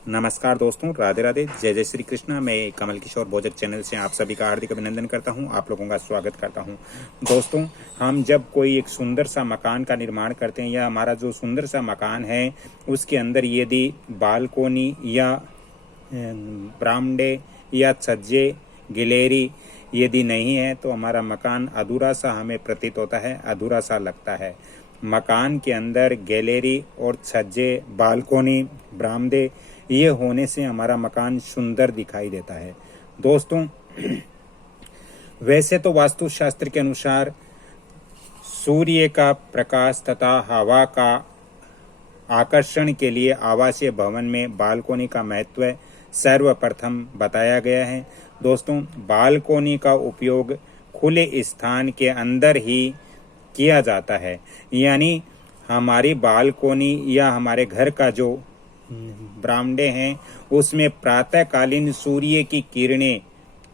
नमस्कार दोस्तों, राधे राधे, जय जय श्री कृष्णा। मैं कमल किशोर भोजक चैनल से आप सभी का हार्दिक अभिनंदन करता हूं, आप लोगों का स्वागत करता हूं। दोस्तों, हम जब कोई एक सुंदर सा मकान का निर्माण करते हैं या हमारा जो सुंदर सा मकान है उसके अंदर यदि बालकोनी या बरामदे या छज्जे गैलरी यदि नहीं है तो हमारा मकान अधूरा सा हमें प्रतीत होता है, अधूरा सा लगता है। मकान के अंदर गैलरी और छज्जे, बालकोनी, बरामदे ये होने से हमारा मकान सुंदर दिखाई देता है। दोस्तों, वैसे तो वास्तुशास्त्र के अनुसार सूर्य का प्रकाश तथा हवा का आकर्षण के लिए आवासीय भवन में बालकोनी का महत्व सर्वप्रथम बताया गया है। दोस्तों, बालकोनी का उपयोग खुले स्थान के अंदर ही किया जाता है, यानी हमारी बालकोनी या हमारे घर का जो बरामदे हैं उसमें प्रातःकालीन सूर्य की किरणें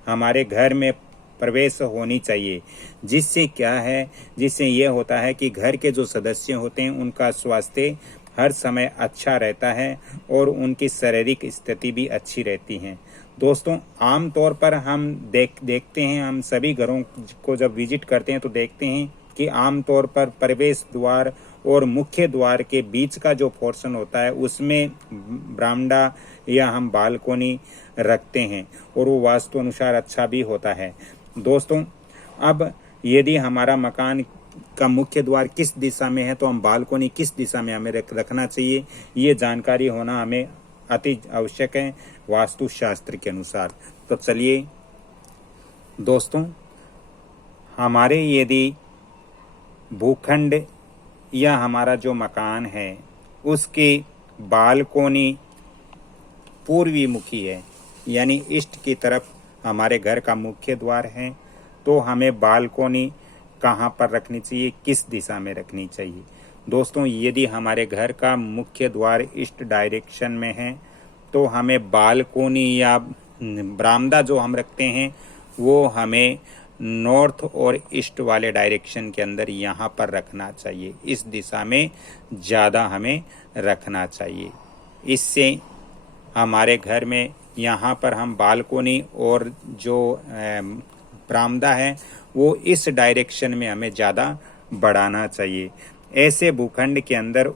हमारे घर में प्रवेश होनी चाहिए। जिससे क्या है, जिससे ये होता है कि घर के जो सदस्य होते हैं उनका स्वास्थ्य हर समय अच्छा रहता है और उनकी शारीरिक स्थिति भी अच्छी रहती है। दोस्तों, आम तौर पर हम देखते हैं, हम सभी घरों को जब विजिट करते हैं तो देखते हैं कि आम तौर पर प्रवेश द्वार और मुख्य द्वार के बीच का जो पोर्शन होता है उसमें बरामदा या हम बालकोनी रखते हैं और वो वास्तु अनुसार अच्छा भी होता है। दोस्तों, अब यदि हमारा मकान का मुख्य द्वार किस दिशा में है तो हम बालकोनी किस दिशा में हमें रखना चाहिए, ये जानकारी होना हमें अति आवश्यक है वास्तुशास्त्र के अनुसार। तो चलिए दोस्तों, हमारे यदि भूखंड या हमारा जो मकान है उसकी बालकोनी पूर्वी मुखी है, यानी ईस्ट की तरफ हमारे घर का मुख्य द्वार है, तो हमें बालकोनी कहाँ पर रखनी चाहिए, किस दिशा में रखनी चाहिए। दोस्तों, यदि हमारे घर का मुख्य द्वार ईस्ट डायरेक्शन में है तो हमें बालकोनी या बरामदा जो हम रखते हैं वो हमें नॉर्थ और ईस्ट वाले डायरेक्शन के अंदर यहाँ पर रखना चाहिए। इस दिशा में ज़्यादा हमें रखना चाहिए। इससे हमारे घर में यहाँ पर हम बालकोनी और जो बरामदा है वो इस डायरेक्शन में हमें ज़्यादा बढ़ाना चाहिए। ऐसे भूखंड के अंदर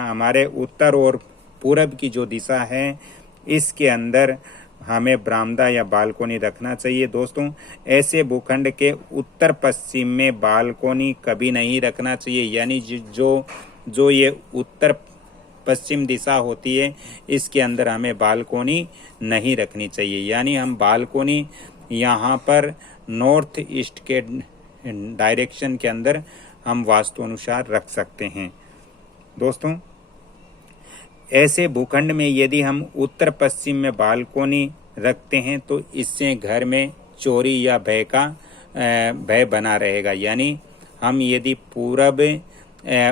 हमारे उत्तर और पूरब की जो दिशा है इसके अंदर हमें बरामदा या बालकोनी रखना चाहिए। दोस्तों, ऐसे भूखंड के उत्तर पश्चिम में बालकोनी कभी नहीं रखना चाहिए, यानी जो ये उत्तर पश्चिम दिशा होती है इसके अंदर हमें बालकोनी नहीं रखनी चाहिए, यानी हम बालकोनी यहाँ पर नॉर्थ ईस्ट के डायरेक्शन के अंदर हम वास्तु अनुसार रख सकते हैं। दोस्तों, ऐसे भूखंड में यदि हम उत्तर पश्चिम में बालकोनी रखते हैं तो इससे घर में चोरी या भय बना रहेगा, यानी हम यदि पूरब,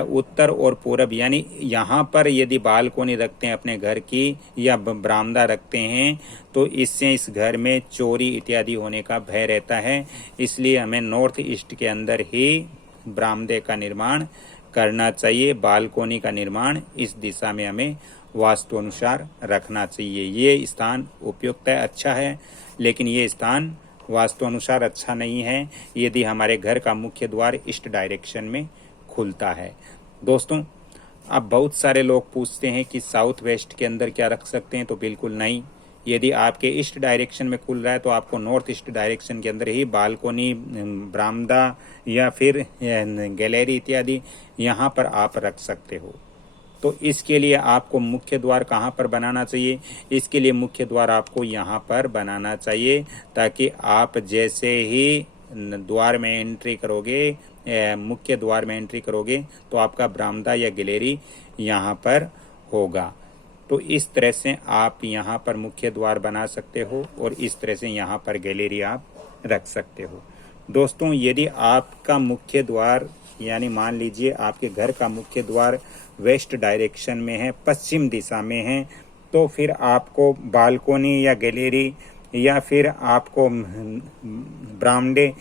उत्तर और पूरब यानी यहाँ पर यदि बालकोनी रखते हैं अपने घर की या बरामदा रखते हैं तो इससे इस घर में चोरी इत्यादि होने का भय रहता है। इसलिए हमें नॉर्थ ईस्ट के अंदर ही बरामदे का निर्माण करना चाहिए, बालकोनी का निर्माण इस दिशा में हमें वास्तु अनुसार रखना चाहिए। ये स्थान उपयुक्त है, अच्छा है, लेकिन ये स्थान वास्तु अनुसार अच्छा नहीं है यदि हमारे घर का मुख्य द्वार ईस्ट डायरेक्शन में खुलता है। दोस्तों, अब बहुत सारे लोग पूछते हैं कि साउथ वेस्ट के अंदर क्या रख सकते हैं, तो बिल्कुल नहीं। यदि आपके ईस्ट डायरेक्शन में खुल रहा है तो आपको नॉर्थ ईस्ट डायरेक्शन के अंदर ही बालकोनी, बरामदा या फिर गैलरी इत्यादि यहाँ पर आप रख सकते हो। तो इसके लिए आपको मुख्य द्वार कहाँ पर बनाना चाहिए, इसके लिए मुख्य द्वार आपको यहाँ पर बनाना चाहिए, ताकि आप जैसे ही द्वार में एंट्री करोगे, मुख्य द्वार में एंट्री करोगे तो आपका बरामदा या गैलरी यहाँ पर होगा। तो इस तरह से आप यहाँ पर मुख्य द्वार बना सकते हो और इस तरह से यहाँ पर गैलरी आप रख सकते हो। दोस्तों, यदि आपका मुख्य द्वार, यानी मान लीजिए आपके घर का मुख्य द्वार वेस्ट डायरेक्शन में है, पश्चिम दिशा में है, तो फिर आपको बालकोनी या गैलरी या फिर आपको बरामदे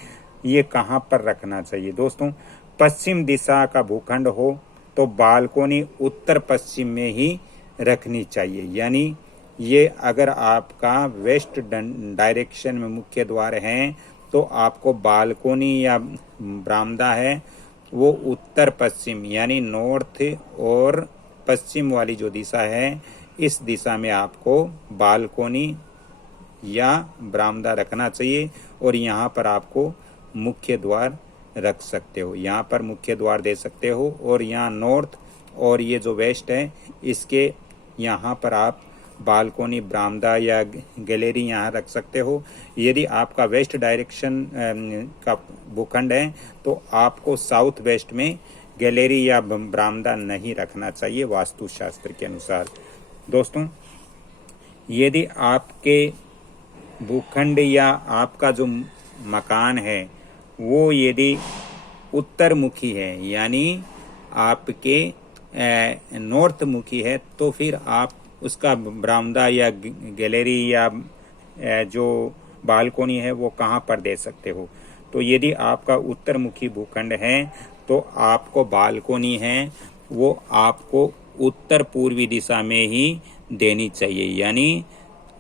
ये कहाँ पर रखना चाहिए। दोस्तों, पश्चिम दिशा का भूखंड हो तो बालकोनी उत्तर पश्चिम में ही रखनी चाहिए। यानी ये अगर आपका वेस्ट डायरेक्शन में मुख्य द्वार है तो आपको बालकोनी या बरामदा है वो उत्तर पश्चिम यानी नॉर्थ और पश्चिम वाली जो दिशा है इस दिशा में आपको बालकोनी या बरामदा रखना चाहिए। और यहाँ पर आपको मुख्य द्वार रख सकते हो, यहाँ पर मुख्य द्वार दे सकते हो। और यहाँ नॉर्थ और ये जो वेस्ट है इसके यहाँ पर आप बालकोनी बरामदा या गैलरी यहाँ रख सकते हो। यदि आपका वेस्ट डायरेक्शन का भूखंड है तो आपको साउथ वेस्ट में गैलरी या बरामदा नहीं रखना चाहिए वास्तुशास्त्र के अनुसार। दोस्तों, यदि आपके भूखंड या आपका जो मकान है वो यदि उत्तर मुखी है यानी आपके नॉर्थ मुखी है तो फिर आप उसका बरामदा या गैलरी या जो बालकोनी है वो कहाँ पर दे सकते हो। तो यदि आपका उत्तर मुखी भूखंड है तो आपको बालकोनी है वो आपको उत्तर पूर्वी दिशा में ही देनी चाहिए। यानी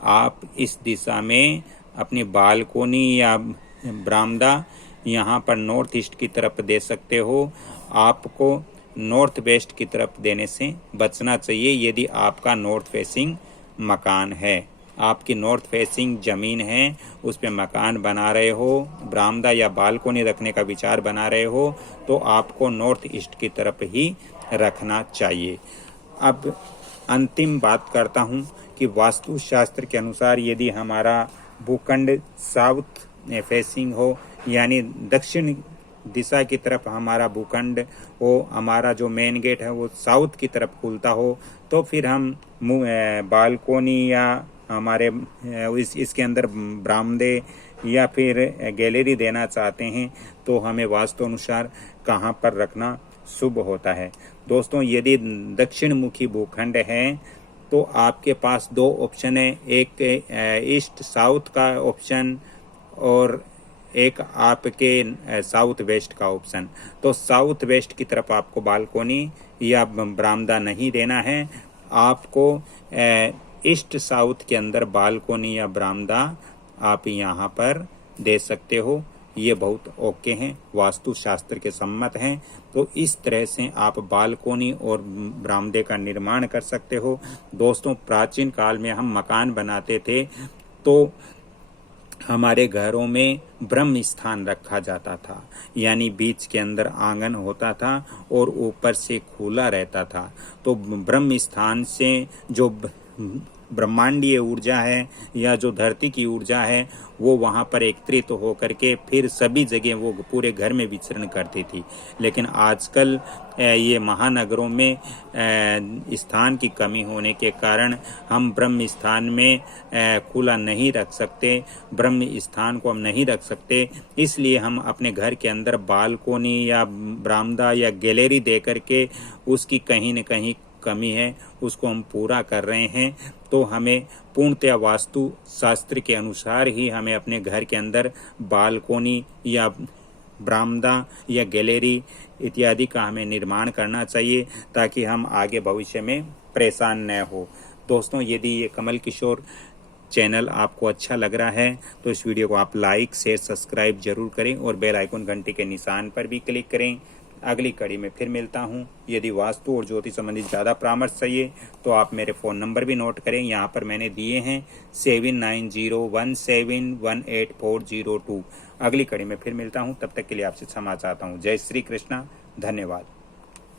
आप इस दिशा में अपनी बालकोनी या बरामदा यहाँ पर नॉर्थ ईस्ट की तरफ दे सकते हो। आपको नॉर्थ वेस्ट की तरफ देने से बचना चाहिए। यदि आपका नॉर्थ फेसिंग मकान है, आपकी नॉर्थ फेसिंग जमीन है, उस पे मकान बना रहे हो, बरामदा या बालकोनी रखने का विचार बना रहे हो तो आपको नॉर्थ ईस्ट की तरफ ही रखना चाहिए। अब अंतिम बात करता हूँ कि वास्तुशास्त्र के अनुसार यदि हमारा भूखंड साउथ फेसिंग हो यानी दक्षिण दिशा की तरफ हमारा भूखंड हो, हमारा जो मेन गेट है वो साउथ की तरफ खुलता हो तो फिर हम बालकोनी या हमारे इसके अंदर बरामदे या फिर गैलरी देना चाहते हैं तो हमें वास्तु अनुसार कहाँ पर रखना शुभ होता है। दोस्तों, यदि दक्षिण मुखी भूखंड है तो आपके पास दो ऑप्शन है, एक ईस्ट साउथ का ऑप्शन और एक आपके साउथ वेस्ट का ऑप्शन। तो साउथ वेस्ट की तरफ आपको बालकोनी या बरामदा नहीं देना है, आपको ईस्ट साउथ के अंदर बालकोनी या बरामदा आप यहाँ पर दे सकते हो। ये बहुत ओके हैं, वास्तुशास्त्र के सम्मत हैं। तो इस तरह से आप बालकोनी और बरामदे का निर्माण कर सकते हो। दोस्तों, प्राचीन काल में हम मकान बनाते थे तो हमारे घरों में ब्रह्म स्थान रखा जाता था, यानी बीच के अंदर आंगन होता था और ऊपर से खुला रहता था। तो ब्रह्म स्थान से जो ब्रह्मांडीय ऊर्जा है या जो धरती की ऊर्जा है वो वहाँ पर एकत्रित तो होकर के फिर सभी जगह वो पूरे घर में विचरण करती थी। लेकिन आजकल ये महानगरों में स्थान की कमी होने के कारण हम ब्रह्म स्थान में खुला नहीं रख सकते, ब्रह्म स्थान को हम नहीं रख सकते। इसलिए हम अपने घर के अंदर बालकोनी या बरामदा या गैलरी दे करके उसकी कहीं न कहीं कमी है उसको हम पूरा कर रहे हैं। तो हमें पूर्णतया वास्तु शास्त्र के अनुसार ही हमें अपने घर के अंदर बालकोनी या बरामदा या गैलरी इत्यादि का हमें निर्माण करना चाहिए ताकि हम आगे भविष्य में परेशान न हो। दोस्तों, यदि ये कमल किशोर चैनल आपको अच्छा लग रहा है तो इस वीडियो को आप लाइक शेयर सब्सक्राइब जरूर करें और बेल आइकन घंटी के निशान पर भी क्लिक करें। अगली कड़ी में फिर मिलता हूं। यदि वास्तु और ज्योतिष संबंधित ज़्यादा परामर्श चाहिए तो आप मेरे फ़ोन नंबर भी नोट करें, यहाँ पर मैंने दिए हैं 7901718402। अगली कड़ी में फिर मिलता हूं, तब तक के लिए आपसे क्षमा चाहता हूं। जय श्री कृष्णा, धन्यवाद।